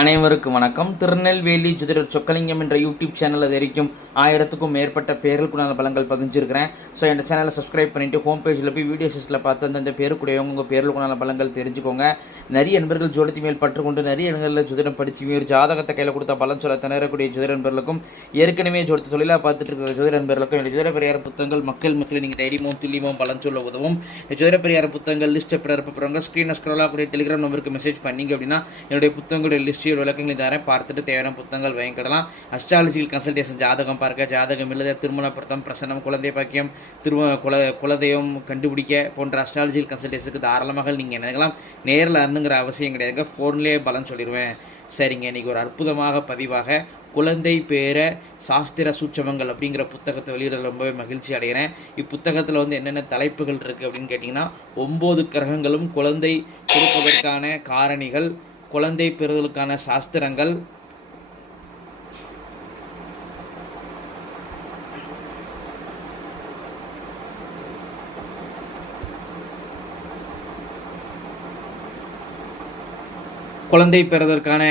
அனைவருக்கும் வணக்கம். திருநெல்வேலி ஜோதிடர் சொக்கலிங்கம் என்ற யூடியூப் சேனல் அது வரைக்கும் ஆயிரத்துக்கும் மேற்பட்ட பேர்களுக்குண்டான பலங்கள் பதிஞ்சிருக்கிறேன். ஸோ என் சேனலை சப்ஸ்கிரைப் பண்ணிட்டு ஹோம் பேஜில் போய் வீடியோ சிஸ்டில் பார்த்து அந்தந்த பேருக்குடையவங்க உங்கள் பேர்களுக்குண்டான பலங்கள் தெரிஞ்சுக்கோங்க. நிறைய நண்பர்கள் ஜோடத்தி மேல் பற்றுக்கொண்டு நிறைய இடங்களில் ஜோதிடம் படித்து ஒரு ஜாதகத்தை கையில் கொடுத்த பலன் சொல்ல திணறக்கூடிய ஜோதிட நண்பர்களுக்கும் ஏற்கனவே ஜோடித்து தொழிலாக பார்த்துட்டு இருக்கிற ஜோதிட நண்பர்களுக்கும் என்னுடைய ஜோதிட பெரியார் புத்தகங்கள் மக்கள் மக்களை நீங்கள் தைரியமும் துல்லியமும் பலன் சொல்ல உதவும். இந்த ஜோதிட புத்தகங்கள் லிஸ்ட் எப்படி இருப்பவங்க ஸ்க்ரீனை ஸ்க்ரோலாக கூடிய டெலிகிராம் நம்பருக்கு மெசேஜ் பண்ணிங்க அப்படின்னா என்னுடைய புத்தகங்களுடைய லிஸ்டியோட விளக்கங்களை தரேன். பார்த்துட்டு தேவையான புத்தகங்கள் வாங்கிக்கிடலாம் அஸ்ட்ராலஜிக்கல் கன்சல்டேஷன் ஜாதகம் பார்க்க. ஜாதகம் எழுத திருமண பிரத்தம் பிரசனம் குழந்தை பாக்கியம் திரும குல குலதெய்வம் கண்டுபிடிக்க போன்ற அஸ்ட்ராலஜிக்கல் கன்சல்டேஷனுக்கு தாராளமாக நீங்கள் நினைக்கலாம் நேரில் இருந்துங்கிற அவசியம் கிடையாதுங்க. ஃபோன்லேயே பலன் சொல்லிடுவேன் சரிங்க இன்றைக்கி ஒரு அற்புதமாக பதிவாக குழந்தை பேர சாஸ்திர சூட்சமங்கள் அப்படிங்கிற புத்தகத்தை வெளியிட ரொம்பவே மகிழ்ச்சி அடைகிறேன். இப்புத்தகத்தில் வந்து என்னென்ன தலைப்புகள் இருக்குது அப்படின்னு கேட்டிங்கன்னா ஒம்பது கிரகங்களும் குழந்தை கொடுப்பதற்கான காரணிகள் குழந்தை பெறுதலுக்கான சாஸ்திரங்கள். குழந்தை பெறுவதற்கான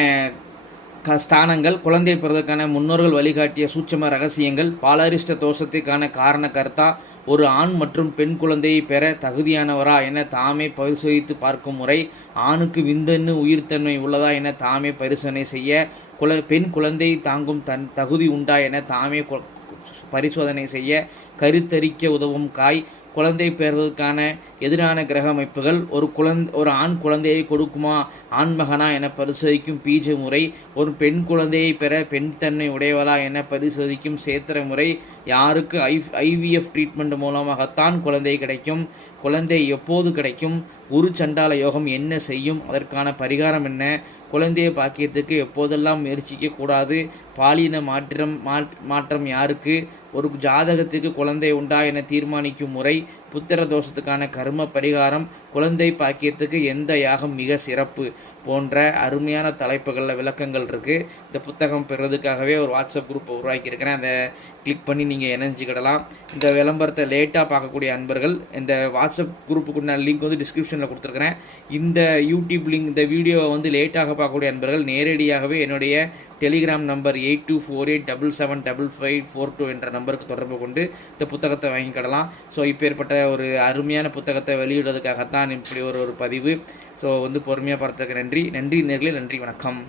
க ஸ்தானங்கள் குழந்தை பெறுவதற்கான முன்னோர்கள் வழிகாட்டிய சூட்சம ரகசியங்கள் பாலரிஷ்ட தோஷத்திற்கான காரண கர்த்தா ஒரு ஆண் மற்றும் பெண் குழந்தையை பெற தகுதியானவரா என தாமே பரிசோதித்து பார்க்கும் முறை ஆணுக்கு விந்தன்னு உயிர்த்தன்மை உள்ளதா என தாமே பரிசோதனை செய்ய குல பெண் குழந்தை தாங்கும் தன் தகுதி உண்டா என தாமே பரிசோதனை செய்ய கருத்தரிக்க உதவும் காய் குழந்தை பெறுவதற்கான எதிரான கிரக அமைப்புகள் ஒரு குழந்தை ஒரு ஆண் குழந்தையை கொடுக்குமா ஆண்மகனா என பரிசோதிக்கும் பீஜ முறை ஒரு பெண் குழந்தையை பெற பெண் தன்மை உடையவளா என பரிசோதிக்கும் சேத்திர முறை யாருக்கு ஐ ஐவிஎஃப் ட்ரீட்மெண்ட் மூலமாகத்தான் குழந்தை கிடைக்கும் குழந்தை எப்போது கிடைக்கும் குரு சண்டால யோகம் என்ன செய்யும் அதற்கான பரிகாரம் என்ன குழந்தையை பாக்கியத்துக்கு எப்போதெல்லாம் முயற்சிக்க கூடாது பாலின மாற்றம் மாற்றம் யாருக்கு? ஒரு ஜாதகத்துக்கு குழந்தை உண்டா என தீர்மானிக்கும் முறை புத்திர தோஷத்துக்கான கர்ம பரிகாரம் குழந்தை பாக்கியத்துக்கு எந்த யாகம் மிக சிறப்பு போன்ற அருமையான தலைப்புகளில் விளக்கங்கள் இருக்குது இந்த புத்தகம் பெறுறதுக்காகவே ஒரு வாட்ஸ்அப் குரூப்பை உருவாக்கியிருக்கிறேன். அதை கிளிக் பண்ணி நீங்கள் இணைஞ்சிக்கிடலாம். இந்த விளம்பரத்தை லேட்டாக பார்க்கக்கூடிய அன்பர்கள் இந்த வாட்ஸ்அப் குரூப்புக்குள்ள லிங்க் வந்து டிஸ்கிரிப்ஷனில் கொடுத்துருக்குறேன். இந்த யூடியூப் லிங்க் இந்த வீடியோவை வந்து லேட்டாக பார்க்கக்கூடிய அன்பர்கள் நேரடியாகவே என்னுடைய Telegram number eight two four eight double seven double five four two என்ற நம்பருக்கு தொடர்பு கொண்டு இந்த புத்தகத்தை வாங்கிக்கிடலாம். ஸோ இப்பேற்பட்ட ஒரு அருமையான புத்தகத்தை வெளியிடுறதுக்காகத்தான் இப்படி ஒரு ஒரு பதிவு. ஸோ வந்து பொறுமையாக பார்த்ததுக்கு நன்றி. நன்றி நேர்களே நன்றி வணக்கம்.